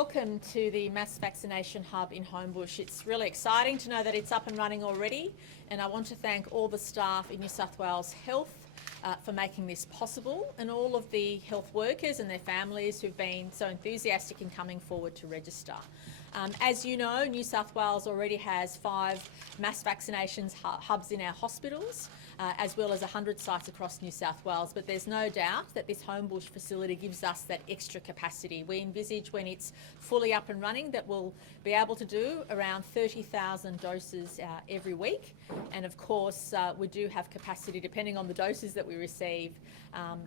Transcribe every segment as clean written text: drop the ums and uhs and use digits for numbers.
welcome to the Mass Vaccination Hub in Homebush. It's really exciting to know that it's up and running already, and I want to thank all the staff in New South Wales Health for making this possible, and all of the health workers and their families who've been so enthusiastic in coming forward to register. As you know, New South Wales already has 5 mass vaccinations hubs in our hospitals, as well as 100 sites across New South Wales, but there's no doubt that this Homebush facility gives us that extra capacity. We envisage when it's fully up and running that we'll be able to do around 30,000 doses every week, and of course we do have capacity, depending on the doses that we receive,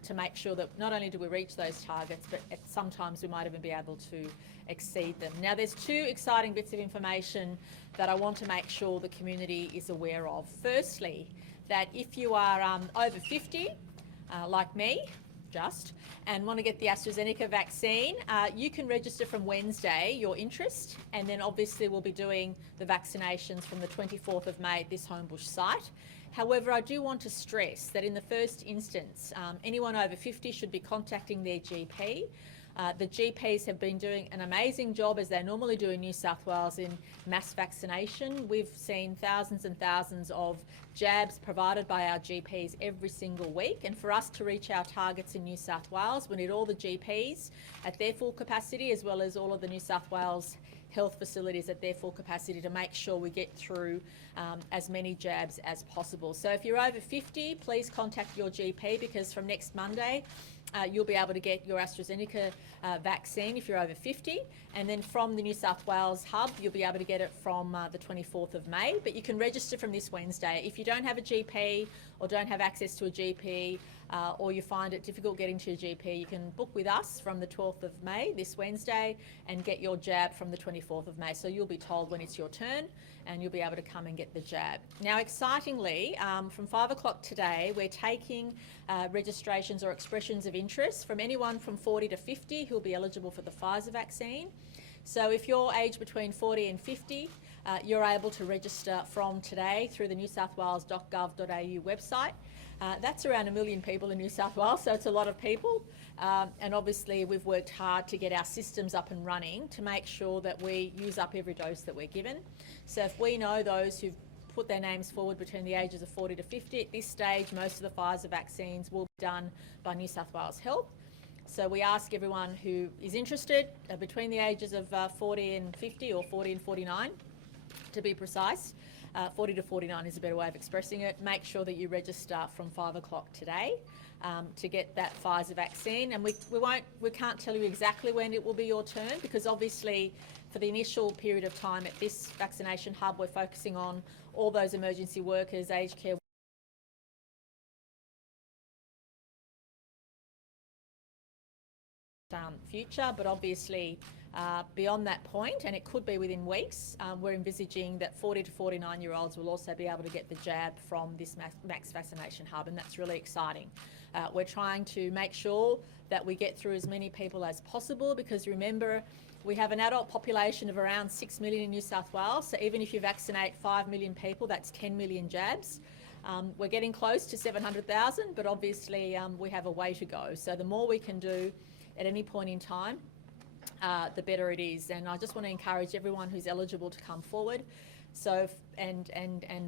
to make sure that not only do we reach those targets, but sometimes we might even be able to exceed them. Now, there's 2 exciting bits of information that I want to make sure the community is aware of. Firstly, that if you are over 50, like me, and want to get the AstraZeneca vaccine, you can register from Wednesday your interest, and then obviously we'll be doing the vaccinations from the 24th of May at this Homebush site. However, I do want to stress that in the first instance, anyone over 50 should be contacting their GP. The GPs have been doing an amazing job, as they normally do in New South Wales, in mass vaccination. We've seen thousands and thousands of jabs provided by our GPs every single week, and for us to reach our targets in New South Wales, we need all the GPs at their full capacity, as well as all of the New South Wales health facilities at their full capacity, to make sure we get through as many jabs as possible. So if you're over 50, please contact your GP, because from next Monday you'll be able to get your AstraZeneca vaccine if you're over 50, and then from the New South Wales hub you'll be able to get it from the 24th of May, but you can register from this Wednesday. If you don't have a GP or don't have access to a GP, or you find it difficult getting to your GP, you can book with us from the 12th of May, this Wednesday, and get your jab from the 24th of May. So you'll be told when it's your turn and you'll be able to come and get the jab. Now, excitingly, from 5 o'clock today, we're taking registrations or expressions of interest from anyone from 40 to 50 who'll be eligible for the Pfizer vaccine. So if you're aged between 40 and 50, you're able to register from today through the newsouthwales.gov.au website. That's around 1 million people in New South Wales, so it's a lot of people. And obviously we've worked hard to get our systems up and running to make sure that we use up every dose that we're given. So if we know those who've put their names forward between the ages of 40 to 50, at this stage most of the Pfizer vaccines will be done by New South Wales Health. So we ask everyone who is interested between the ages of 40 and 50, or 40 and 49 to be precise, 40 to 49 is a better way of expressing it. Make sure that you register from 5 o'clock today to get that Pfizer vaccine. And we can't tell you exactly when it will be your turn, because obviously for the initial period of time at this vaccination hub, we're focusing on all those emergency workers, aged care future, but obviously beyond that point, and it could be within weeks, we're envisaging that 40 to 49-year-olds will also be able to get the jab from this mass vaccination hub, and that's really exciting. We're trying to make sure that we get through as many people as possible, because remember, we have an adult population of around 6 million in New South Wales, so even if you vaccinate 5 million people, that's 10 million jabs. We're getting close to 700,000, but obviously we have a way to go. So the more we can do at any point in time, the better it is. And I just want to encourage everyone who's eligible to come forward, so and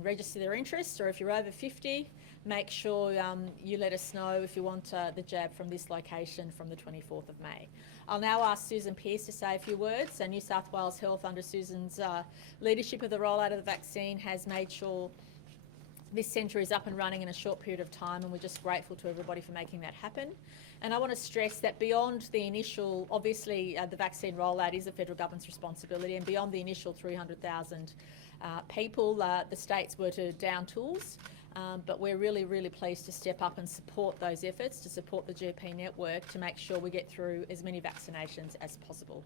register their interest, or if you're over 50, make sure you let us know if you want the jab from this location from the 24th of May. I'll now ask Susan Pearce to say a few words. So New South Wales Health, under Susan's leadership of the rollout of the vaccine, has made sure this centre is up and running in a short period of time, and we're just grateful to everybody for making that happen. And I want to stress that beyond the initial, obviously the vaccine rollout is the federal government's responsibility, and beyond the initial 300,000 people, the states were to down tools, but we're really, really pleased to step up and support those efforts, to support the GP network, to make sure we get through as many vaccinations as possible.